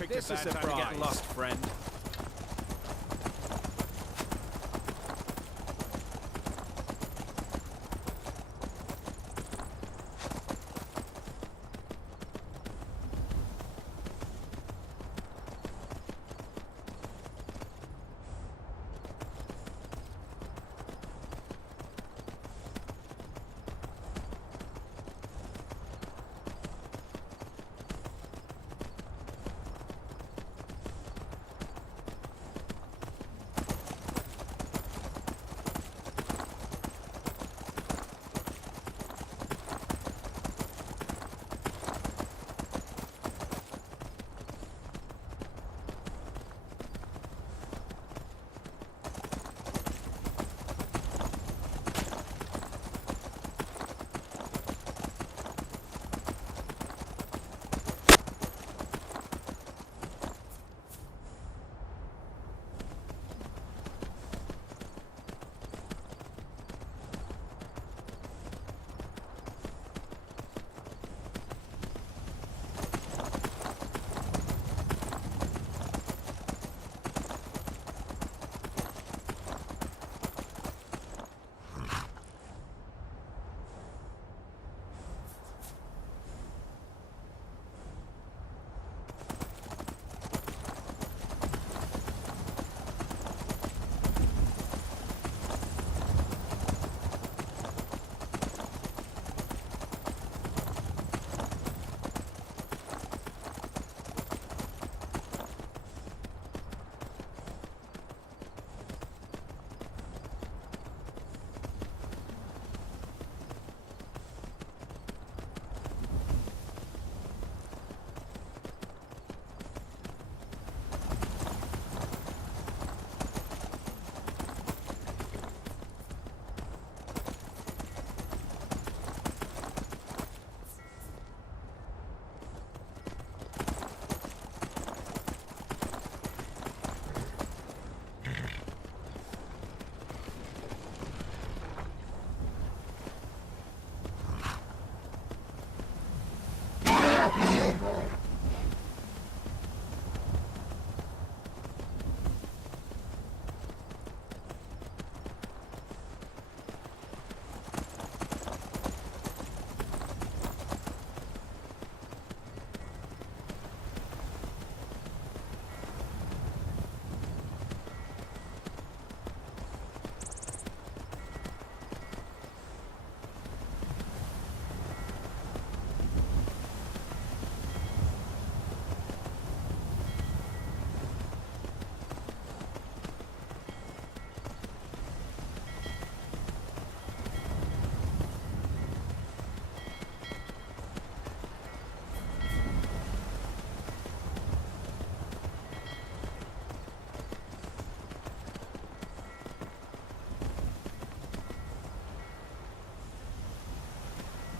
picked a bad time to get lost, friend.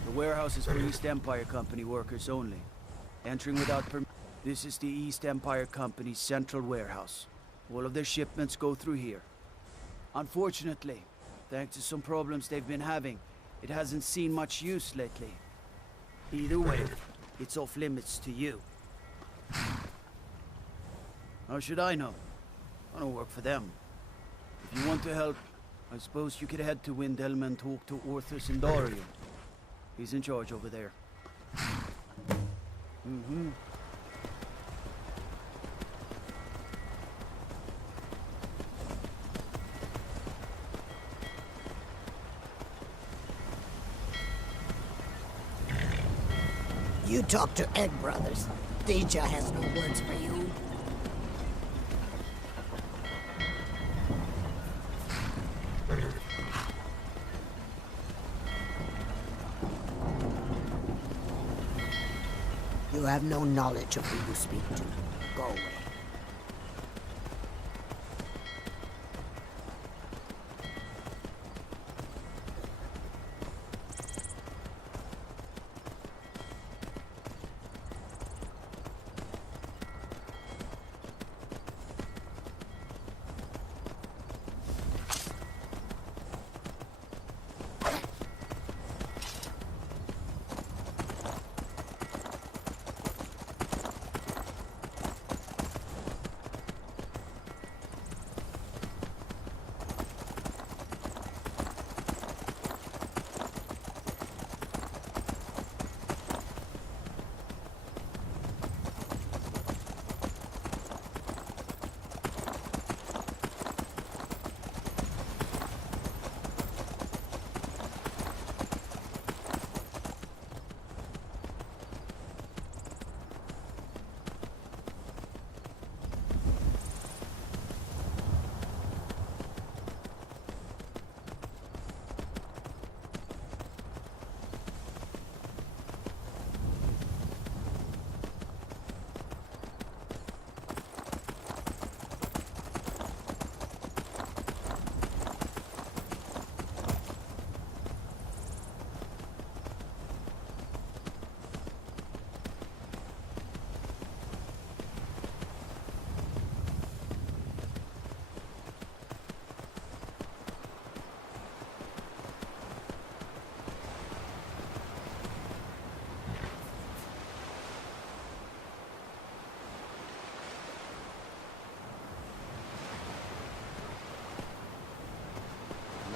The warehouse is for East Empire Company workers only. Entering without permission. This is the East Empire Company's central warehouse. All of their shipments go through here. Unfortunately, thanks to some problems they've been having, it hasn't seen much use lately. Either way, it's off limits to you. How should I know? I don't work for them. If you want to help, I suppose you could head to Windhelm and talk to Orthus and Dario. He's in charge over there. You talk to Egg Brothers. Deja has no words for you. You have no knowledge of who you speak to. Go away.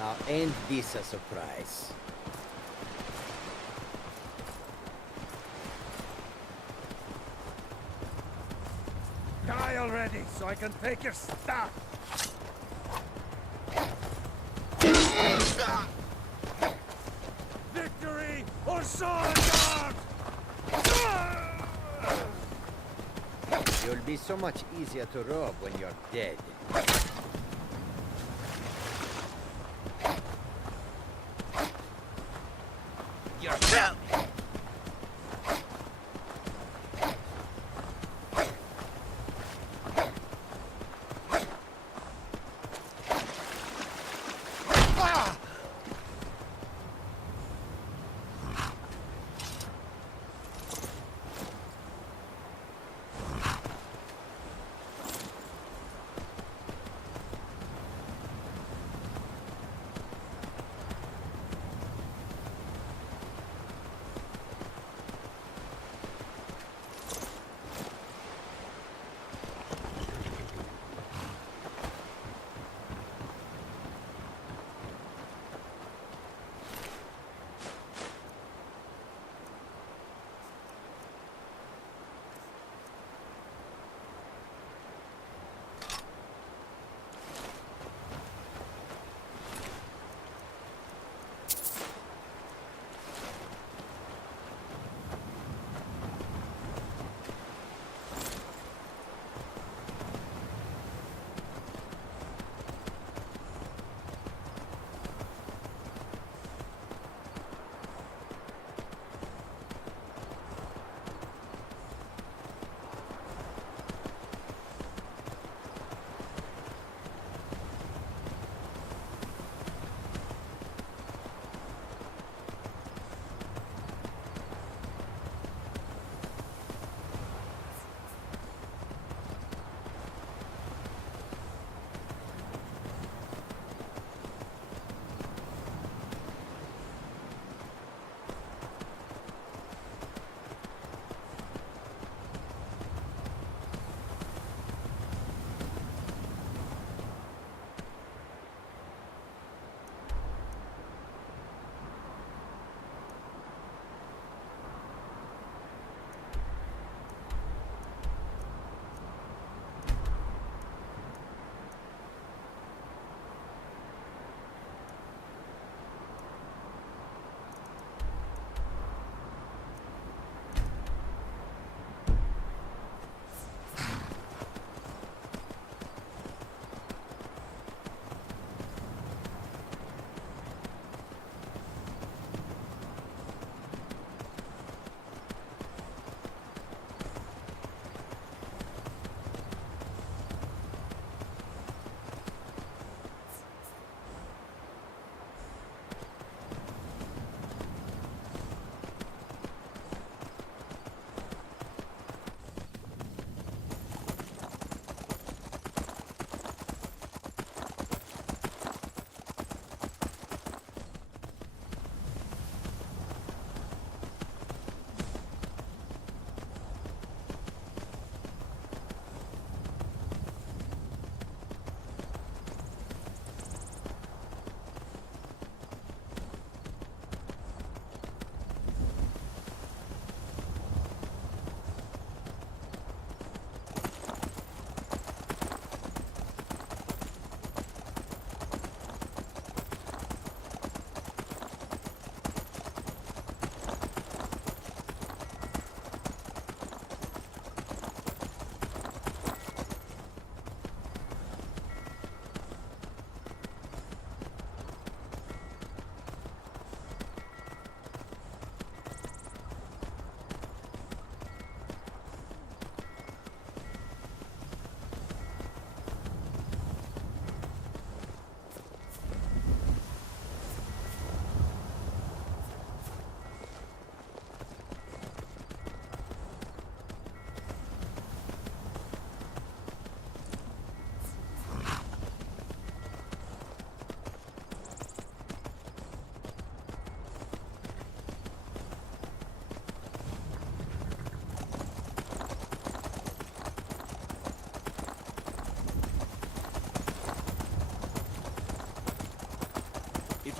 Now, ain't this a surprise? Die already, so I can take your stuff! Victory or sword! You'll be so much easier to rob when you're dead. You're down!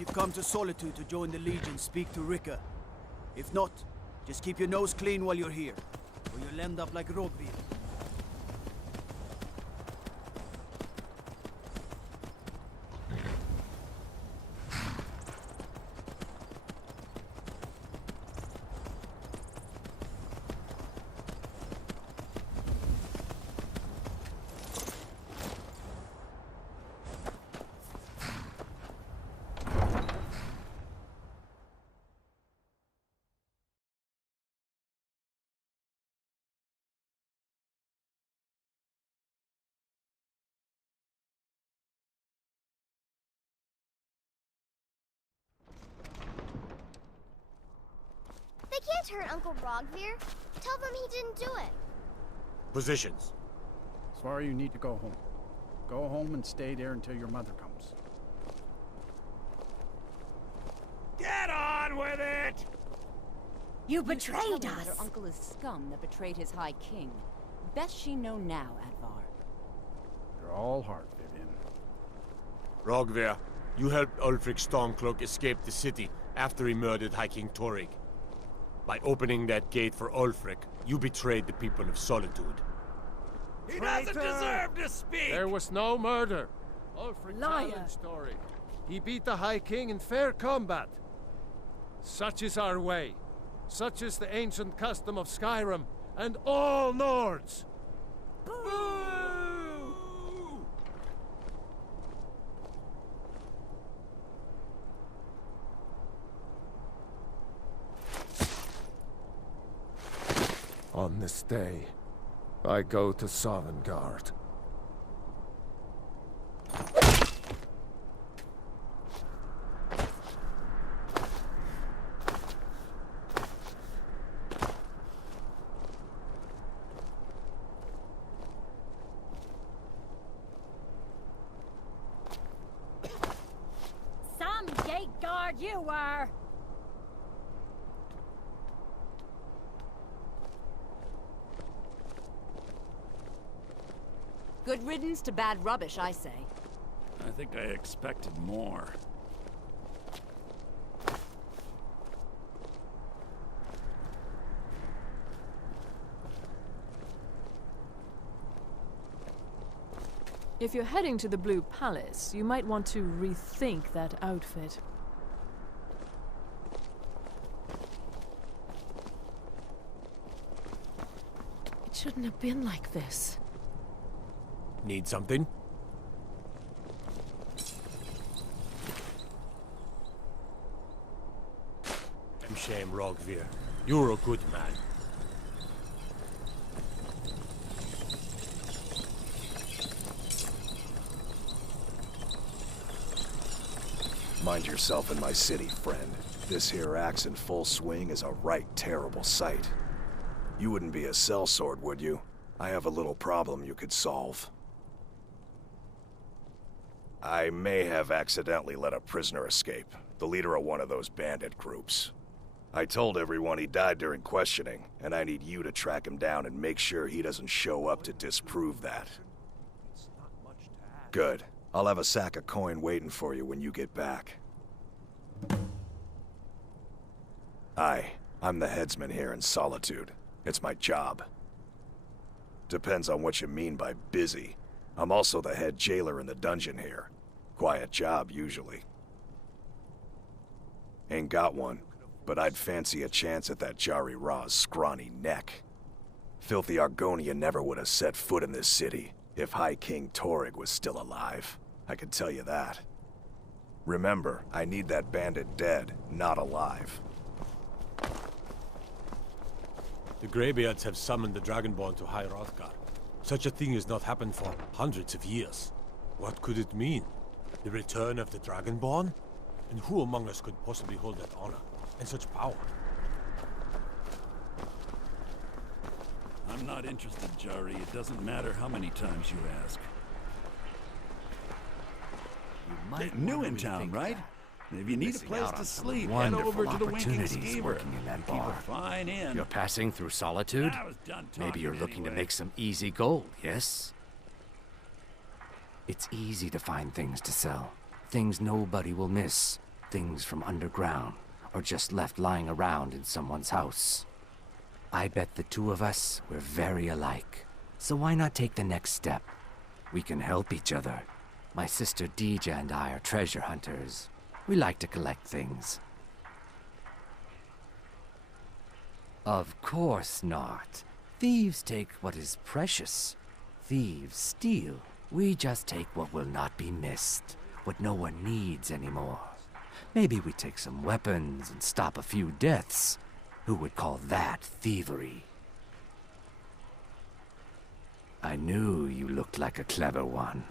you've come to Solitude to join the Legion, speak to Rika. If not, just keep your nose clean while you're here, or you'll end up like Rogvi. They can't hurt Uncle Rogvir. Tell them he didn't do it. Positions. Sorry, you need to go home. Go home and stay there until your mother comes. Get on with it! You betrayed us! Her uncle is scum that betrayed his High King. Best she know now, Advar. You're all heart, Vivian. Rogver, you helped Ulfric Stormcloak escape the city after he murdered High King Torrig. By opening that gate for Ulfric, you betrayed the people of Solitude. He doesn't deserve to speak! There was no murder. Ulfric challenged Torrig. He beat the High King in fair combat. Such is our way. Such is the ancient custom of Skyrim and all Nords. Boo! On this day, I go to Sovngarde. Some gate guard you were! Good riddance to bad rubbish, I say. I think I expected more. If you're heading to the Blue Palace, you might want to rethink that outfit. It shouldn't have been like this. Need something? Shame, Rogvir. You're a good man. Mind yourself in my city, friend. This here axe in full swing is a right terrible sight. You wouldn't be a sellsword, would you? I have a little problem you could solve. I may have accidentally let a prisoner escape, the leader of one of those bandit groups. I told everyone he died during questioning, and I need you to track him down and make sure he doesn't show up to disprove that. Good. I'll have a sack of coin waiting for you when you get back. I'm the headsman here in Solitude. It's my job. Depends on what you mean by busy. I'm also the head jailer in the dungeon here. Quiet job, usually. Ain't got one, but I'd fancy a chance at that Jari Ra's scrawny neck. Filthy Argonia never would have set foot in this city if High King Torrig was still alive. I can tell you that. Remember, I need that bandit dead, not alive. The Greybeards have summoned the Dragonborn to High Hrothgar. Such a thing has not happened for hundreds of years. What could it mean? The return of the Dragonborn? And who among us could possibly hold that honor and such power? I'm not interested, Jari. It doesn't matter how many times you ask. New in town, right? If you need a place to sleep, head over to the Winking Skeever. Keep a fine inn. You're passing through Solitude? Maybe you're looking to make some easy gold, yes? It's easy to find things to sell. Things nobody will miss. things from underground, or just left lying around in someone's house. I bet the two of us were very alike. So why not take the next step? We can help each other. My sister Deja and I are treasure hunters. We like to collect things. Of course not. Thieves take what is precious. Thieves steal. We just take what will not be missed, what no one needs anymore. Maybe we take some weapons and stop a few deaths. Who would call that thievery? I knew you looked like a clever one.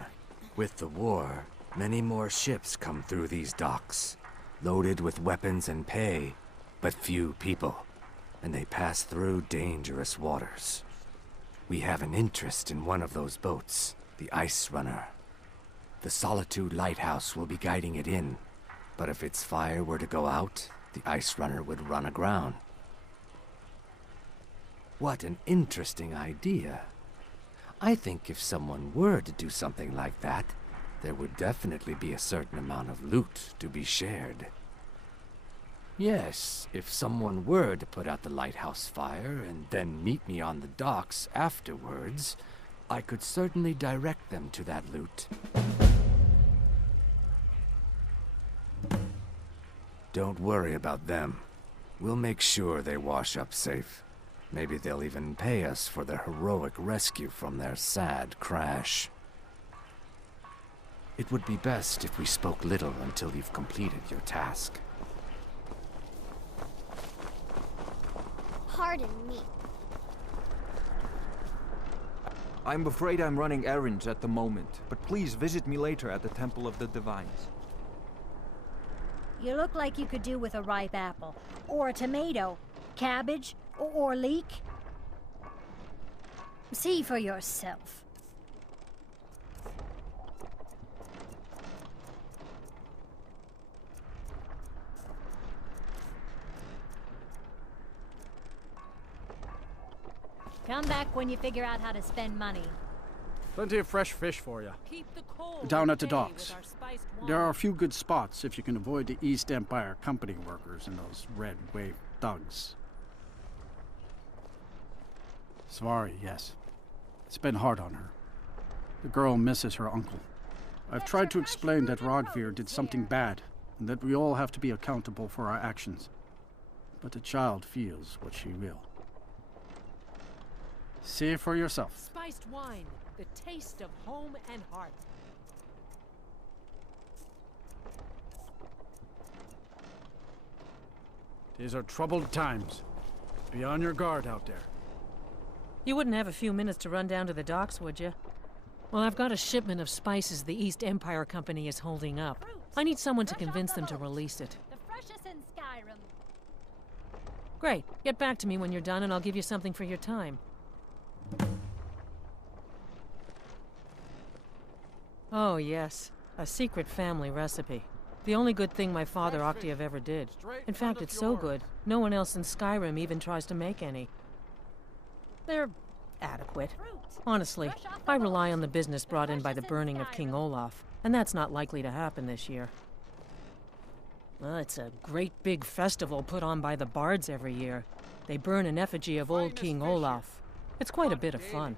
With the war, many more ships come through these docks, loaded with weapons and pay, but few people, and they pass through dangerous waters. We have an interest in one of those boats, the Ice Runner. The Solitude Lighthouse will be guiding it in, but if its fire were to go out, the Ice Runner would run aground. What an interesting idea. I think if someone were to do something like that, there would definitely be a certain amount of loot to be shared. Yes, if someone were to put out the lighthouse fire and then meet me on the docks afterwards, I could certainly direct them to that loot. Don't worry about them. We'll make sure they wash up safe. Maybe they'll even pay us for their heroic rescue from their sad crash. It would be best if we spoke little until you've completed your task. Pardon me. I'm afraid I'm running errands at the moment, but please visit me later at the Temple of the Divines. You look like you could do with a ripe apple, or a tomato, cabbage, or leek. See for yourself. Come back when you figure out how to spend money. Plenty of fresh fish for you. Keep the cold Down at the at bay docks. with our spiced There are a wine. few good spots if you can avoid the East Empire Company workers and those Red Wave thugs. Svari, yes. It's been hard on her. The girl misses her uncle. I've tried to explain that Rogvir did something bad, and that we all have to be accountable for our actions. But the child feels what she will. See for yourself. Spiced wine, the taste of home and heart. These are troubled times. Be on your guard out there. You wouldn't have a few minutes to run down to the docks, would you? Well, I've got a shipment of spices the East Empire Company is holding up. I need someone to convince them to release it. The freshest in Skyrim. Great. Get back to me when you're done and I'll give you something for your time. Oh, yes. A secret family recipe. The only good thing my father Octave ever did. In fact, it's so good, no one else in Skyrim even tries to make any. They're adequate. Honestly, I rely on the business brought in by the burning of King Olaf, and that's not likely to happen this year. Well, it's a great big festival put on by the bards every year. They burn an effigy of old King Olaf. It's quite a bit of fun.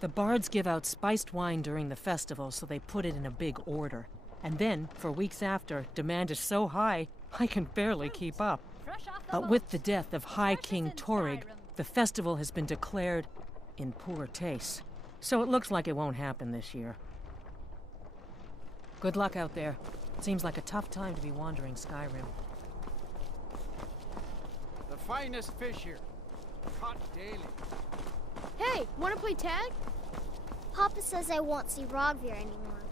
The bards give out spiced wine during the festival, so they put it in a big order. And then, for weeks after, demand is so high, I can barely keep up. But with the death of High King Torrig, the festival has been declared in poor taste. So it looks like it won't happen this year. Good luck out there. It seems like a tough time to be wandering Skyrim. The finest fish here. Caught daily. Hey, wanna play tag? Papa says I won't see Rogvir anymore.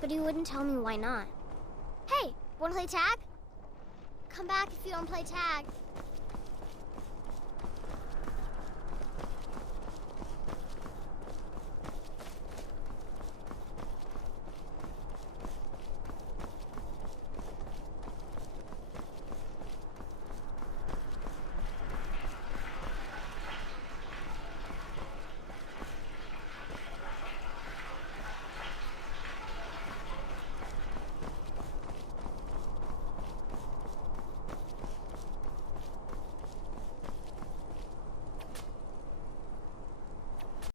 But he wouldn't tell me why not. Hey, wanna play tag? Come back if you don't play tag.